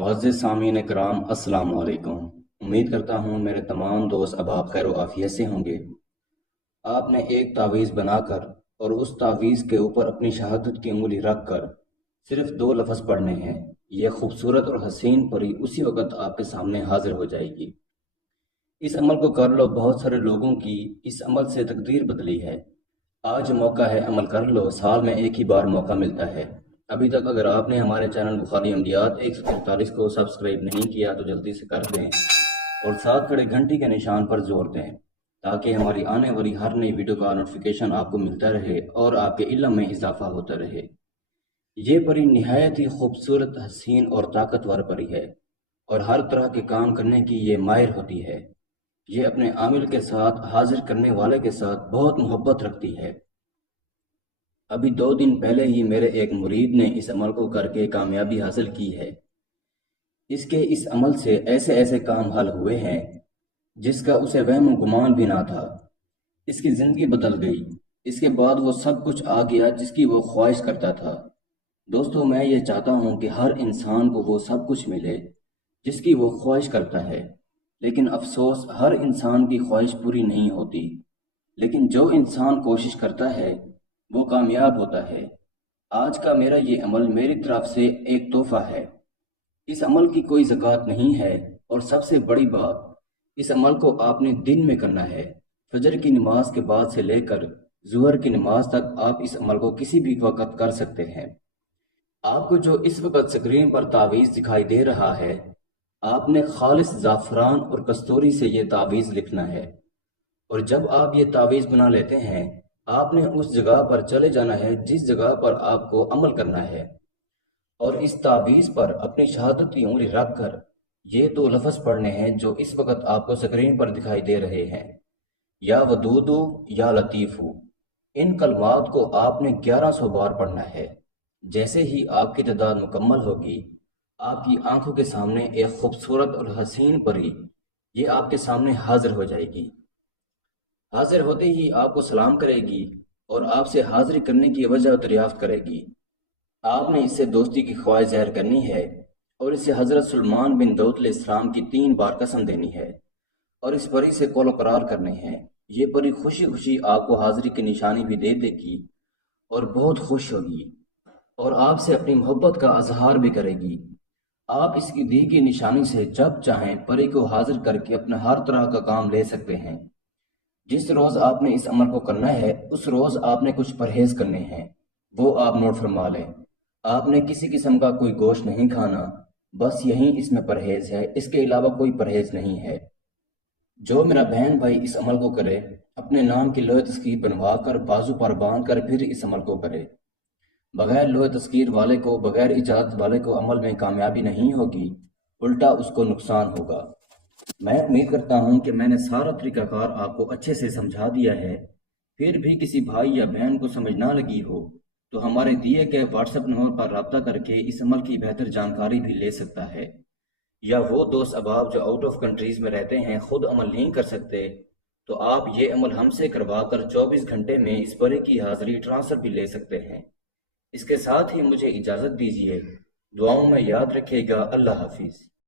معزز سامعین کرام، السلام علیکم۔ امید کرتا ہوں میرے تمام دوست اب آپ خیر و عافیت سے ہوں گے۔ آپ نے ایک تعویذ بنا کر اور اس تعویذ کے اوپر اپنی شہادت کی انگلی رکھ کر صرف 2 لفظ پڑھنے ہیں۔ یہ خوبصورت اور حسین پری اسی وقت آپ کے سامنے حاضر ہو جائے گی۔ اس عمل کو کر لو، بہت سارے لوگوں کی اس عمل سے تقدیر بدلی ہے۔ آج موقع ہے، عمل کر لو، سال میں ایک ہی بار موقع ملتا ہے۔ ابھی تک اگر آپ نے ہمارے چینل بخاری عملیات 143 کو سبسکرائب نہیں کیا تو جلدی سے کر دیں اور ساتھ کھڑے گھنٹی کے نشان پر زور دیں تاکہ ہماری آنے والی ہر نئی ویڈیو کا نوٹیفیکیشن آپ کو ملتا رہے اور آپ کے علم میں اضافہ ہوتا رہے۔ یہ پری نہایت ہی خوبصورت، حسین اور طاقتور پری ہے اور ہر طرح کے کام کرنے کی یہ ماہر ہوتی ہے۔ یہ اپنے عامل کے ساتھ، حاضر کرنے والے کے ساتھ بہت محبت رکھتی ہے۔ ابھی 2 دن پہلے ہی میرے ایک مرید نے اس عمل کو کر کے کامیابی حاصل کی ہے۔ اس عمل سے ایسے ایسے کام حل ہوئے ہیں جس کا اسے وہم و گمان بھی نہ تھا۔ اس کی زندگی بدل گئی۔ اس کے بعد وہ سب کچھ آ گیا جس کی وہ خواہش کرتا تھا۔ دوستو، میں یہ چاہتا ہوں کہ ہر انسان کو وہ سب کچھ ملے جس کی وہ خواہش کرتا ہے، لیکن افسوس ہر انسان کی خواہش پوری نہیں ہوتی۔ لیکن جو انسان کوشش کرتا ہے وہ کامیاب ہوتا ہے۔ آج کا میرا یہ عمل میری طرف سے ایک تحفہ ہے۔ اس عمل کی کوئی زکوٰۃ نہیں ہے، اور سب سے بڑی بات، اس عمل کو آپ نے دن میں کرنا ہے۔ فجر کی نماز کے بعد سے لے کر ظہر کی نماز تک آپ اس عمل کو کسی بھی وقت کر سکتے ہیں۔ آپ کو جو اس وقت سکرین پر تعویذ دکھائی دے رہا ہے، آپ نے خالص زعفران اور کستوری سے یہ تعویذ لکھنا ہے، اور جب آپ یہ تعویذ بنا لیتے ہیں آپ نے اس جگہ پر چلے جانا ہے جس جگہ پر آپ کو عمل کرنا ہے، اور اس تعویذ پر اپنی شہادت کی انگلی رکھ کر یہ 2 لفظ پڑھنے ہیں جو اس وقت آپ کو سکرین پر دکھائی دے رہے ہیں، یا ودودو یا لطیفو۔ ان کلمات کو آپ نے 1100 بار پڑھنا ہے۔ جیسے ہی آپ کی تعداد مکمل ہوگی، آپ کی آنکھوں کے سامنے ایک خوبصورت اور حسین پری یہ آپ کے سامنے حاضر ہو جائے گی۔ حاضر ہوتے ہی آپ کو سلام کرے گی اور آپ سے حاضری کرنے کی وجہ دریافت کرے گی۔ آپ نے اس سے دوستی کی خواہش ظاہر کرنی ہے اور اسے حضرت سلمان بن داؤد علیہ السلام کی 3 بار قسم دینی ہے اور اس پری سے قول و قرار کرنے ہیں۔ یہ پری خوشی خوشی آپ کو حاضری کی نشانی بھی دے دے گی اور بہت خوش ہوگی اور آپ سے اپنی محبت کا اظہار بھی کرے گی۔ آپ اس کی دی کی نشانی سے جب چاہیں پری کو حاضر کر کے اپنا ہر طرح کا کام لے سکتے ہیں۔ جس روز آپ نے اس عمل کو کرنا ہے اس روز آپ نے کچھ پرہیز کرنے ہیں، وہ آپ نوٹ فرما لیں۔ آپ نے کسی قسم کا کوئی گوشت نہیں کھانا، بس یہی اس میں پرہیز ہے، اس کے علاوہ کوئی پرہیز نہیں ہے۔ جو میرا بہن بھائی اس عمل کو کرے، اپنے نام کی لوح تذکیر بنوا کر بازو پر باندھ کر پھر اس عمل کو کرے۔ بغیر لوح تذکیر والے کو، بغیر اجازت والے کو عمل میں کامیابی نہیں ہوگی، الٹا اس کو نقصان ہوگا۔ میں امید کرتا ہوں کہ میں نے سارا طریقہ کار آپ کو اچھے سے سمجھا دیا ہے۔ پھر بھی کسی بھائی یا بہن کو سمجھ نہ لگی ہو تو ہمارے دیے گئے واٹس ایپ نمبر پر رابطہ کر کے اس عمل کی بہتر جانکاری بھی لے سکتا ہے، یا وہ دوست احباب جو آؤٹ آف کنٹریز میں رہتے ہیں خود عمل نہیں کر سکتے تو آپ یہ عمل ہم سے کروا کر 24 گھنٹے میں اس پری کی حاضری ٹرانسفر بھی لے سکتے ہیں۔ اس کے ساتھ ہی مجھے اجازت دیجیے، دعاؤں میں یاد رکھیے گا۔ اللہ حافظ۔